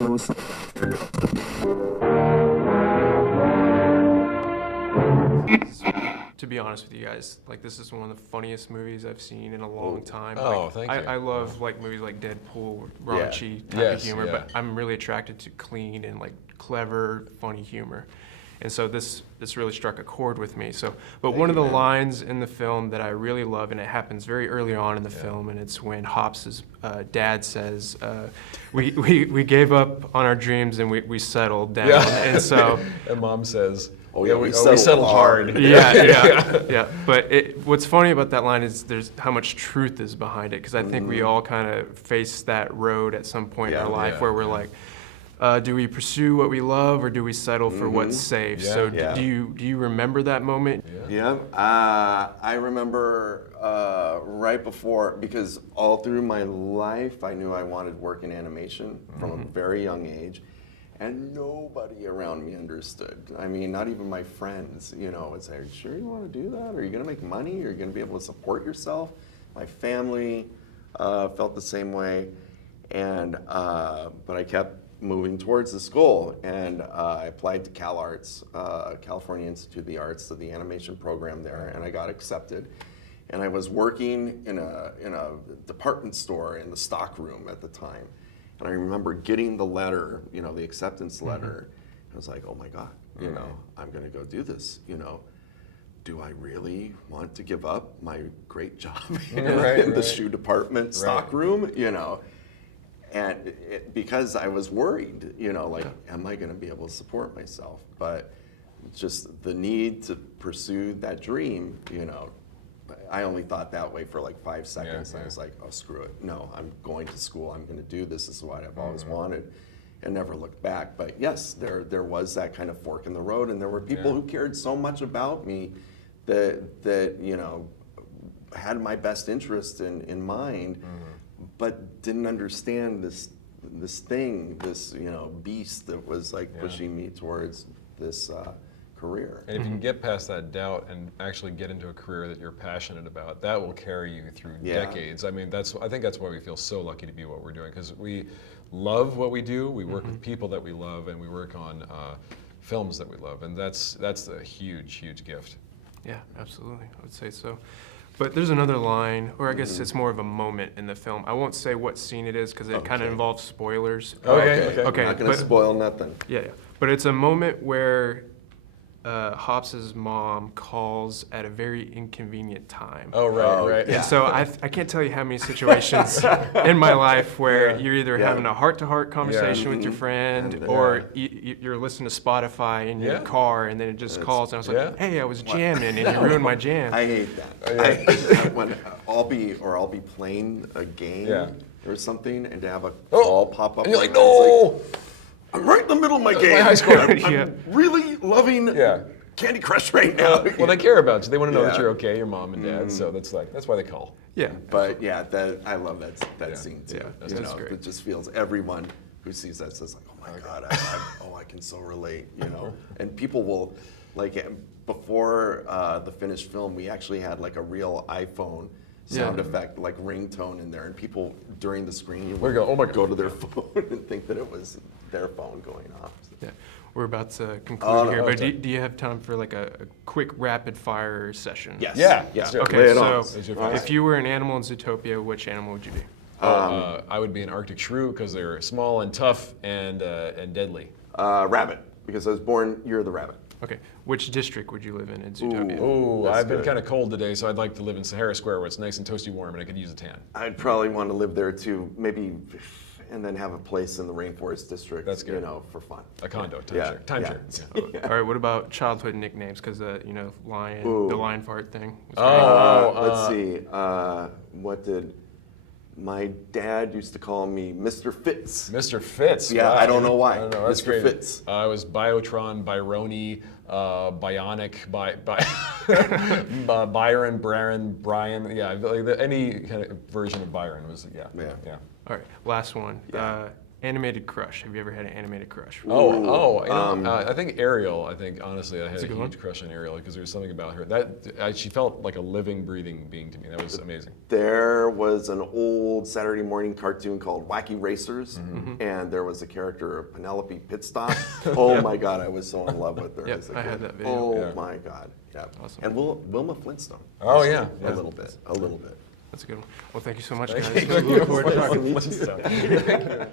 To be honest with you guys, like this is one of the funniest movies I've seen in a long time. Oh, like, thank you. I love like movies like Deadpool, raunchy type Yes, of humor, yeah. but I'm really attracted to clean and like clever, funny humor. And so this really struck a chord with me. So, but one of the lines in the film that I really love, and it happens very early on in the film, and it's when Hops's dad says, "We gave up on our dreams and we settled down." Yeah. And so, And Mom says, we settled hard. yeah. But what's funny about that line is there's how much truth is behind it, because I think we all kind of face that road at some point in our life where we're like, do we pursue what we love or do we settle for what's safe? Yeah. So Yeah. do you remember that moment? Yeah, I remember right before, because all through my life I knew I wanted work in animation from a very young age, and nobody around me understood. I mean, not even my friends, would say, "Are you sure you want to do that? Are you going to make money? Are you going to be able to support yourself?" My family felt the same way, and but I kept moving towards this goal, and I applied to CalArts, California Institute of the Arts, to the animation program there, and I got accepted. And I was working in a department store in the stock room at the time, and I remember getting the letter, the acceptance letter. I was like, oh my God, I'm going to go do this. Do I really want to give up my great job in the shoe department stock room? And because I was worried, am I going to be able to support myself? But just the need to pursue that dream, I only thought that way for like 5 seconds. I was like, oh, screw it. No, I'm going to school. I'm going to do this. This is what I've always wanted, and never looked back. But yes, there was that kind of fork in the road, and there were people who cared so much about me that had my best interest in mind. But didn't understand this beast that was like pushing me towards this career. And if you can get past that doubt and actually get into a career that you're passionate about, that will carry you through decades. I mean, I think that's why we feel so lucky to be what we're doing, because we love what we do. We work with people that we love, and we work on films that we love, and that's a huge, huge gift. Yeah, absolutely. I would say so. But there's another line, or I guess it's more of a moment in the film. I won't say what scene it is because it kind of involves spoilers. Okay. I'm not going to spoil nothing. Yeah. But it's a moment where Hops's mom calls at a very inconvenient time. Oh, right. And so I can't tell you how many situations in my life where you're either having a heart-to-heart conversation with your friend, or you're listening to Spotify in your car, and then it just calls, and I was like, hey, I was jamming, and you ruined my jam. I hate that. I hate that when I'll be playing a game or something, and to have a call pop up. And you're like, no! I'm right in the middle of my game. I'm really loving Candy Crush right now. Well, they care about you. They want to know that you're okay, your mom and dad. So that's why they call. Yeah. But I love that scene too. Yeah, that's great. It just feels, everyone who sees that says like, oh my God, I can so relate. And people will, like, before the finished film, we actually had like a real iPhone sound effect, like ringtone in there, and people during the screening would go to their phone and think that it was their phone going off. Yeah, we're about to conclude here, but do you have time for like a quick rapid fire session? Yes. Yeah. Okay, so if you were an animal in Zootopia, which animal would you be? I would be an Arctic shrew because they're small and tough and deadly. Rabbit, because I was born year of the rabbit. Okay, which district would you live in Zootopia? I've been kind of cold today, so I'd like to live in Sahara Square where it's nice and toasty warm and I could use a tan. I'd probably want to live there too, maybe, and then have a place in the rainforest district. That's good. For fun. A condo, timeshare. All right, what about childhood nicknames? Because lion, the lion fart thing. Let's see. What did my dad used to call me? Mr. Fitz. Mr. Fitz. Yeah, wow. I don't know why. I don't know. That's Mr. great. Fitz. I was Biotron, Byroni, Bionic, Byron, Brian. Yeah, like any kind of version of Byron was. Yeah. All right, last one. Animated crush. Have you ever had an animated crush? I think Ariel. I think honestly, I had a good huge one. crush on Ariel because there was something about her she felt like a living, breathing being to me. That was amazing. There was an old Saturday morning cartoon called Wacky Racers, and there was a character of Penelope Pitstop. Oh my God, I was so in love with her. Yep, as a I had kid. that video. Oh Yeah. my God, yeah. Awesome. And Wilma Flintstone. Oh yeah, A little bit, a little bit. That's a good one. Well, thank you so much, Thank guys. you. Look forward to talking. Nice to meet you.